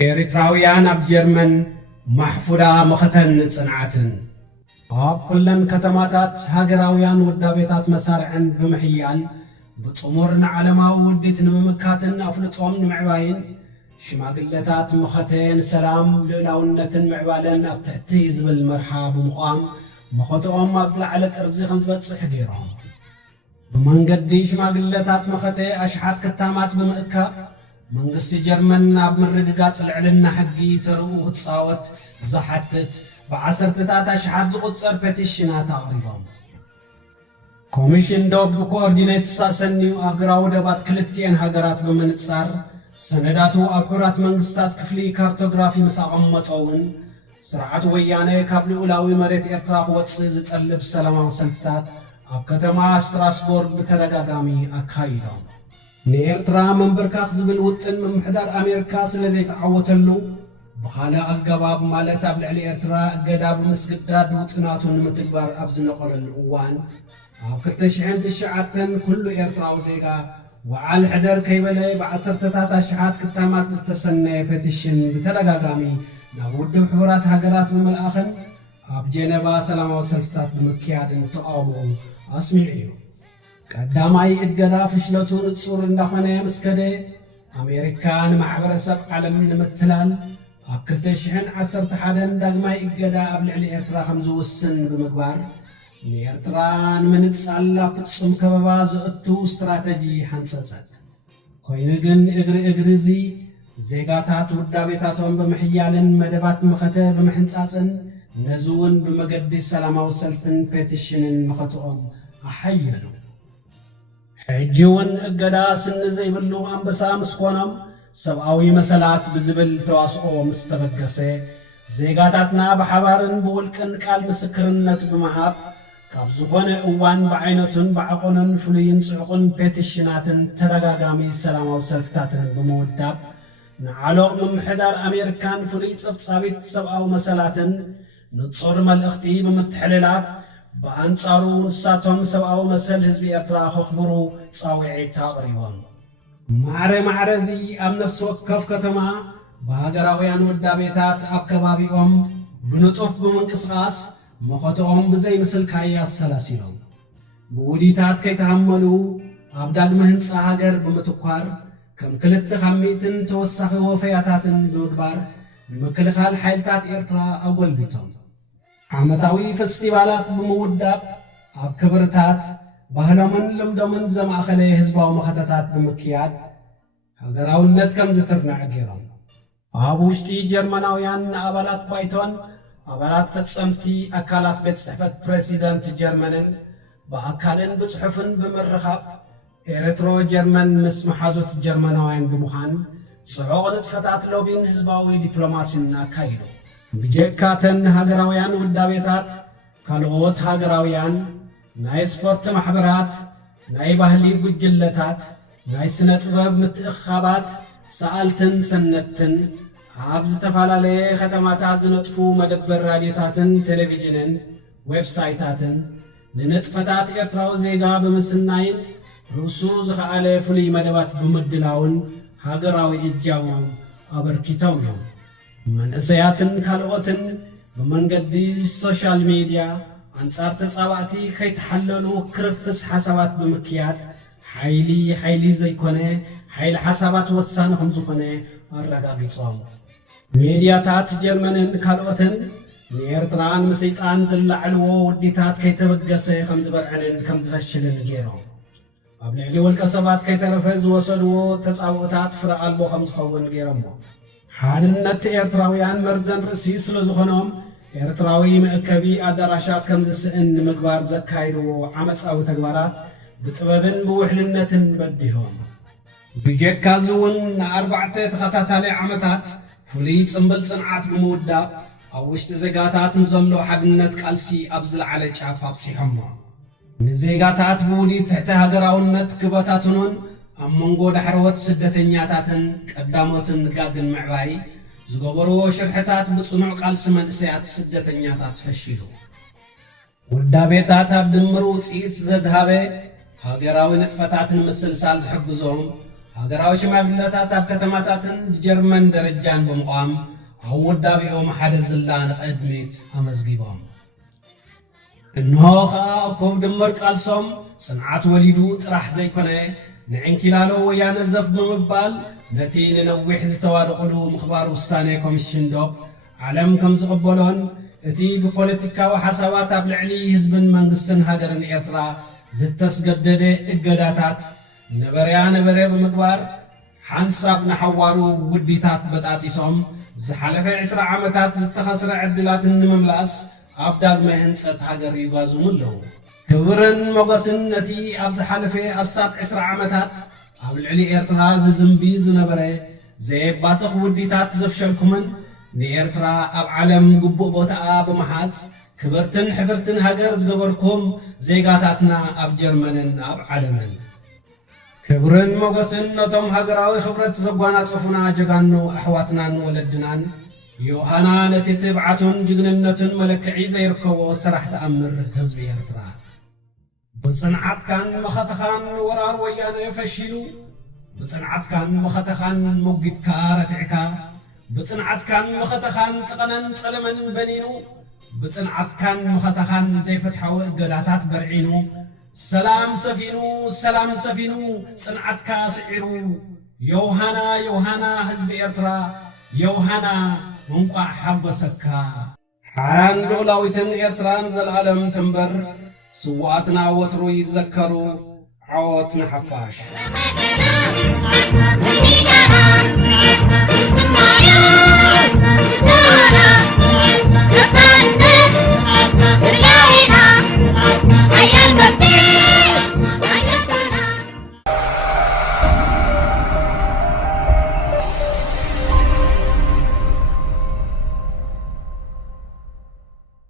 ኤርትራውያን ኣብ ጀርመን ማሕፉዳ መኸተን ጽንዓትን ኣብ ኩለን ከተማታት ሃገራውያን ውዳቤታት መሳርዕን ብምሕያል ብጽሙር ንዓለማዊ ውዲት ንምምካትን ኣፍልጦም ንምዕባይን ሽማግለታት መኸተን ሰላም ልዕላውነትን ምዕባለን ኣብ ትሕቲ ዝብል መርሓ ብምዃም መኸተኦም ኣብ ዝለዓለ ጥርዚ ከም ዝበጽሕ ገይሮም ብመንገዲ ሽማግለታት መኸተ ኣሽሓት ከተማት ብምእካብ መንግስቲ ጀርመን ኣብ ምርግጋጽ ልዕልና ሕጊ ተርኡ ክጻወት ዝሓትት ብዓሰርተታት ኣሽሓት ዝቝጸር ፔቲሽናት ኣቕሪቦም ኮሚሽን ዶብ ብኮኦርዲኔት ሳሰኒዩ ኣገራዊ ደባት ክልቲአን ሃገራት ብምንጻር ሰነዳቱ ኣብ ሕቡራት መንግስታት ክፍሊ ካርቶግራፊ ምስ ኣቐመጦውን ስርዓት ወያነ ካብ ልዑላዊ መሬት ኤርትራ ክወፅእ ዝጠልብ ሰላማዊ ሰልፍታት ኣብ ከተማ ስትራስቦርግ በተደጋጋሚ ኣካይዶም ንኤርትራ መንበርካኽ ዝብል ውጥን ምምሕዳር ኣሜሪካ ስለ ዘይተዓወተሉ ብኻልእ ኣገባብ ማለት ኣብ ልዕሊ ኤርትራ እገዳ ብምስግዳድ ውጥናቱን ንምትግባር ኣብ ዝነቐለሉ እዋን ኣብ 2009 ኩሉ ኤርትራዊ ዜጋ ወዓል ሕደር ከይበለ ብዓሰርተታት ኣሽሓት ክታማት ዝተሰነየ ፔቲሽን በተደጋጋሚ ናብ ውድብ ሕቡራት ሃገራት ብምልኣኽን ኣብ ጀነባ ሰላማዊ ሰልፍታት ብምክያድን ተቃውሞኡ ኣስሚዑ እዩ ቀዳማይ እገዳ ፍሽለቱ ንጹር እንዳኾነ ምስከደ ኣሜሪካ ንማሕበረሰብ ዓለም ንምትላል ኣብ 2011 ዳግማይ እገዳ ኣብ ልዕሊ ኤርትራ ከም ዝውስን ብምግባር ንኤርትራ ንምንጻል ኣብ ፍጹም ከበባ ዝእቱ ስትራተጂ ሓንጸጸት ኮይኑ ግን እግሪ እዚ ዜጋታት ውዳቤታቶም ብምሕያልን መደባት መኸተ ብምሕንጻጽን ነዚ እውን ብመገዲ ሰላማዊ ሰልፍን ፔቲሽንን መኸትኦም ኣሓየሉ ሕጂ እውን እገዳ ስኒ ዘይብሉ ኣንበሳ ምስ ኮኖም ሰብኣዊ መሰላት ብዝብል ተዋስኦ ምስ ተበገሰ ዜጋታትና ብሓባርን ብውልቅን ቃል ምስክርነት ብምሃብ ካብ ዝኾነ እዋን ብዓይነቱን ብዓቆኑን ፍሉይን ጽዑቕን ፔቲሽናትን ተደጋጋሚ ሰላማዊ ሰልፍታትን ብምውዳብ ንዓሎቕ ምምሕዳር ኣሜሪካን ፍሉይ ጸብጻቢት ሰብኣዊ መሰላትን ንጹር መልእኽቲ ብምትሕልላፍ ብኣንጻሩ ንሳቶም ሰብኣዊ መሰል ህዝቢ ኤርትራ ኸኽብሩ ጻውዒት ኣቕሪቦም ማዕረ እዚ ኣብ ነፍሲ ወከፍ ከተማ ብሃገራውያን ውዳቤታት ኣብ ከባቢኦም ብንጡፍ ብምንቅስቓስ መኸትኦም ብዘይ ምስልካይ ኣሰላሲሎም ብውዲታት ከይተሃመሉ ኣብ ዳግመ ህንፃ ሃገር ብምትኳር ከም 200 ተወሳኺ ወፈያታትን ብምግባር ንምክልኻል ሓይልታት ኤርትራ ኣጐልቢቶም ዓመታዊ ፌስቲቫላት ብምውዳብ ኣብ ክብርታት ባህሎምን ልምዶምን ዘማእኸለ ህዝባዊ መኸተታት ብምክያድ ሃገራውነት ከም ዝትርናዕ ገይሮም ኣብ ውሽጢ ጀርመናውያን ንኣባላት ባይቶን ኣባላት ፈጸምቲ ኣካላት ቤት ጽሕፈት ፕሬዚደንት ጀርመንን ብኣካልን ብጽሑፍን ብምርኻብ ኤርትሮ ጀርመን ምስ መሓዙት ጀርመናውያን ብምዃን ጽዑቕ ንጥፈታት ሎቢን ህዝባዊ ዲፕሎማሲን ኣካይዱ ብጀካተን ሃገራውያን ውዳቤታት ካልኦት ሃገራውያን ናይ ስፖርት ማሕበራት ናይ ባህሊ ጉጅለታት ናይ ስነ ጥበብ ምትእኻባት ሰኣልትን ሰነትን ኣብ ዝተፈላለየ ከተማታት ዝነጥፉ መደበር ራድዮታትን ቴሌቪዥንን ዌብሳይታትን ንንጥፈታት ኤርትራዊ ዜጋ ብምስናይን ርእሱ ዝኸኣለ ፍሉይ መደባት ብምድላውን ሃገራዊ እጃሞም ኣበርኪቶም እዮም መንእሰያትን ካልኦትን ብመንገዲ ሶሻል ሚድያ ኣንጻር ተጻባእቲ ከይተሓለሉ ክርፍስ ሓሳባት ብምክያድ ሓይሊ ዘይኮነ ሓይሊ ሓሳባት ወሳኒ ከም ዝኾነ ኣረጋጊጾም ሚድያታት ጀርመንን ካልኦትን ንኤርትራን ምስይጣን ዝላዕልዎ ውዲታት ከይተበገሰ ከም ዝበርዐንን ከም ዝፈሽልን ገይሮም ኣብ ልዕሊ ውልቀ ሰባት ከይተረፈ ዝወሰድዎ ተጻብኦታት ፍረ ኣልቦ ከም ዝኸውን ገይሮሞ ሓድነት ኤርትራውያን መርዘን ርእሲ ስለ ዝኾኖም ኤርትራዊ መእከቢ ኣዳራሻት ከም ዝስእን ንምግባር ዘካይድዎ ዓመፃዊ ተግባራት ብጥበብን ብውሕልነትን በዲሆም ብጀካዚ እውን ን4 ተኸታታሊ ዓመታት ፍሉይ ጽምብል ጽንዓት ብምውዳብ ኣብ ውሽጢ ዜጋታትን ዘሎ ሓድነት ቃልሲ ኣብ ዝለዓለ ጫፍ ኣብፂሖሞ ንዜጋታት ብውዲት ትሕቲ ሃገራውነት ክበታትኑን ኣብ መንጎ ዳሕረወት ስደተኛታትን ቀዳሞትን ጋግን ምዕባይ ዝገበርዎ ሽርሕታት ብጽኑዕ ቃልሲ መንእሰያት ስደተኛታት ፈሺሉ ውዳቤታት ኣብ ድምር ውፅኢት ዘድሃበ ሃገራዊ ንጥፈታትን ምስልሳል ዝሕግዞም ሃገራዊ ሽማግለታት ኣብ ከተማታትን ጀርመን ደረጃን ብምቋም ኣወዳቢኦም ሓደ ዝላን ቅድሚት ኣመዝጊቦም እንሆ ኸዓ እኮብ ድምር ቃልሶም ጽንዓት ወሊዱ ጥራሕ ዘይኮነ ንዕንኪላሎ ወያነ ዘፍ ብምባል ነቲ ንነዊሕ ዝተዋደቑሉ ምኽባር ውሳኔ ኮሚሽን ዶ ዓለም ከም ዝቕበሎን እቲ ብፖለቲካዊ ሓሳባት ኣብ ልዕሊ ህዝብን መንግስትን ሃገርን ኤርትራ ዝተስገደደ እገዳታት ነበርያ ብምግባር ሓንሳብ ንሓዋሩ ውዲታት በጣጢሶም ዝሓለፈ 20 ዓመታት ዝተኸስረ ዕድላትን ንምምላስ ኣብ ዳግመ ህንጸት ሃገር ይጓዙም ኣለዉ ክብርን መጎስን ነቲ ኣብ ዝሓለፈ ኣሳብ 20 ዓመታት ኣብ ልዕሊ ኤርትራ ዝዝምቢ ዝነበረ ዘየባትኽ ውዲታት ዘፍሸልኩምን ንኤርትራ ኣብ ዓለም ግቡእ ቦታኣ ብምሓዝ ክብርትን ሕፍርትን ሃገር ዝገበርኩም ዜጋታትና ኣብ ጀርመንን ኣብ ዓለምን ክብርን መጎስን ነቶም ሃገራዊ ኽብረት ዘጓናጸፉና ጀጋኑ ኣሕዋትናን ወለድናን ዮሃና ነቲ ትብዓቱን ጅግንነቱን መለክዒ ዘይርከቦ ስራሕ ተኣምር ህዝቢ ኤርትራ ብጽንዓትካን መኸተኻን ወራር ወያነ ፈሺሉ ብጽንዓትካን መኸተኻን ሞጊትካ ረቲዕካ ብጽንዓትካን መኸተኻን ቀቐነን ጸለመን በኒኑ ብጽንዓትካን መኸተኻን ዘይፈትሐዊ እገዳታት በርዒኑ ሰላም ሰፊኑ ጽንዓትካ ስዒሩ ዮሃና ህዝቢ ኤርትራ ዮሃና እንቋዕ ሓጐሰካ ሓራን ልዑላዊትን ኤርትራን ዘለዓለም ትንበር ስዋዕትና ወትሩ ይዘከሩ ዓወት ንሓፋሽ I am